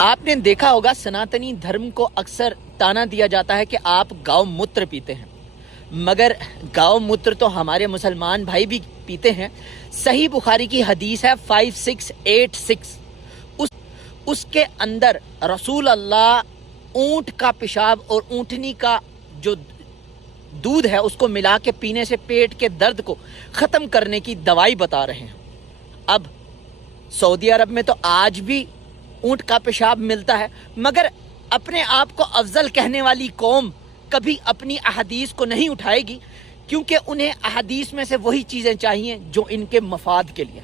आपने देखा होगा सनातनी धर्म को अक्सर ताना दिया जाता है कि आप गौ मूत्र पीते हैं, मगर गौ मूत्र तो हमारे मुसलमान भाई भी पीते हैं। सही बुखारी की हदीस है 5686, उसके अंदर रसूल अल्लाह ऊंट का पेशाब और ऊंटनी का जो दूध है उसको मिला के पीने से पेट के दर्द को ख़त्म करने की दवाई बता रहे हैं। अब सऊदी अरब में तो आज भी ऊंट का पेशाब मिलता है, मगर अपने आप को अफजल कहने वाली कौम कभी अपनी अहदीस को नहीं उठाएगी, क्योंकि उन्हें अहदीस में से वही चीज़ें चाहिए जो इनके मफाद के लिए।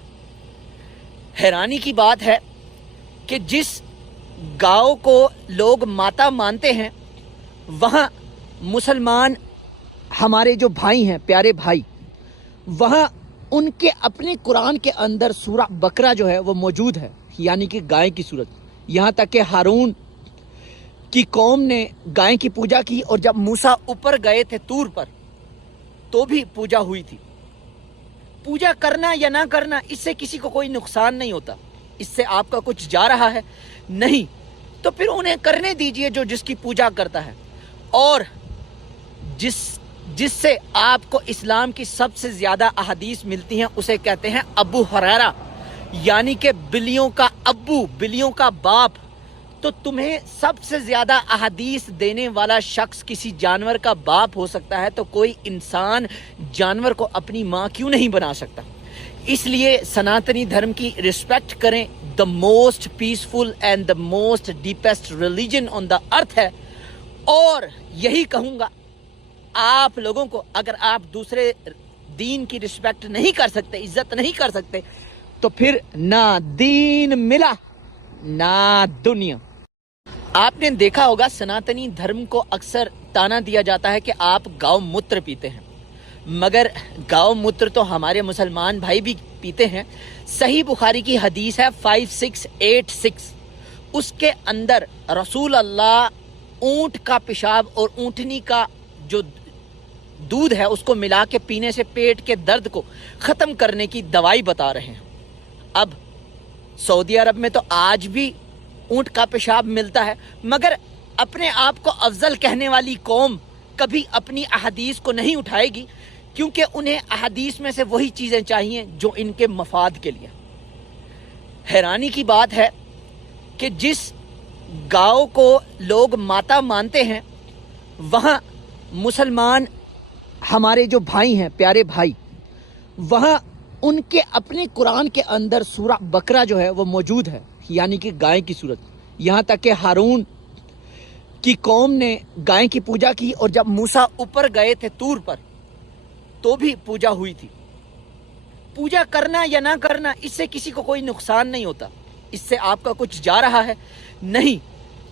हैरानी की बात है कि जिस गांव को लोग माता मानते हैं, वहाँ मुसलमान हमारे जो भाई हैं, प्यारे भाई, वहाँ उनके अपने कुरान के अंदर सूरा बकरा जो है वो मौजूद है, यानी कि गाय की सूरत। यहाँ तक कि हारून की कौम ने गाय की पूजा की, और जब मूसा ऊपर गए थे तूर पर तो भी पूजा हुई थी। पूजा करना या ना करना इससे किसी को कोई नुकसान नहीं होता, इससे आपका कुछ जा रहा है नहीं, तो फिर उन्हें करने दीजिए जो जिसकी पूजा करता है। और जिससे आपको इस्लाम की सबसे ज़्यादा अहदीस मिलती हैं उसे कहते हैं अबू हुरैरा, यानी कि बिल्लियों का अब्बू, बिल्लियों का बाप। तो तुम्हें सबसे ज़्यादा अहदीस देने वाला शख्स किसी जानवर का बाप हो सकता है, तो कोई इंसान जानवर को अपनी माँ क्यों नहीं बना सकता। इसलिए सनातनी धर्म की रिस्पेक्ट करें। The most peaceful and the most deepest religion on the earth है। और यही कहूँगा, आप लोगों को अगर आप दूसरे दीन की रिस्पेक्ट नहीं कर सकते, इज्जत नहीं कर सकते, तो फिर ना दीन मिला ना दुनिया। आपने देखा होगा सनातनी धर्म को अक्सर ताना दिया जाता है कि आप गौ मूत्र पीते हैं, मगर गौ मूत्र तो हमारे मुसलमान भाई भी पीते हैं। सही बुखारी की हदीस है 5686, उसके अंदर रसूल अल्लाह ऊंट का पेशाब और ऊंटनी का जो दूध है उसको मिला के पीने से पेट के दर्द को ख़त्म करने की दवाई बता रहे हैं। अब सऊदी अरब में तो आज भी ऊंट का पेशाब मिलता है, मगर अपने आप को अफजल कहने वाली कौम कभी अपनी अहदीस को नहीं उठाएगी, क्योंकि उन्हें अहदीस में से वही चीज़ें चाहिए जो इनके मफाद के लिए। हैरानी की बात है कि जिस गांव को लोग माता मानते हैं, वहाँ मुसलमान हमारे जो भाई हैं, प्यारे भाई, वहाँ उनके अपने कुरान के अंदर सूरा बकरा जो है वो मौजूद है, यानी कि गाय की सूरत। यहाँ तक कि हारून की कौम ने गाय की पूजा की, और जब मूसा ऊपर गए थे तूर पर तो भी पूजा हुई थी। पूजा करना या ना करना इससे किसी को कोई नुकसान नहीं होता, इससे आपका कुछ जा रहा है नहीं,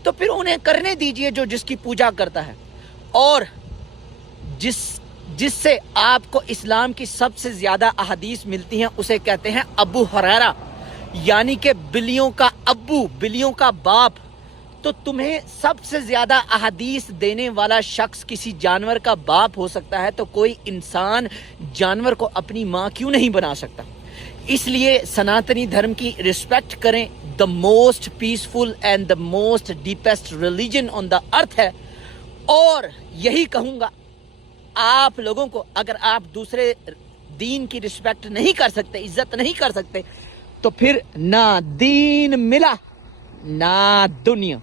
तो फिर उन्हें करने दीजिए जो जिसकी पूजा करता है। और जिससे आपको इस्लाम की सबसे ज़्यादा अहदीस मिलती हैं उसे कहते हैं अबू हुरैरा, यानी कि बिल्लियों का अब्बू, बिल्लियों का बाप। तो तुम्हें सबसे ज़्यादा अहदीस देने वाला शख्स किसी जानवर का बाप हो सकता है, तो कोई इंसान जानवर को अपनी माँ क्यों नहीं बना सकता। इसलिए सनातनी धर्म की रिस्पेक्ट करें। The most peaceful and the most deepest religion on the earth है। और यही कहूँगा, आप लोगों को अगर आप दूसरे दीन की रिस्पेक्ट नहीं कर सकते, इज्जत नहीं कर सकते, तो फिर ना दीन मिला ना दुनिया।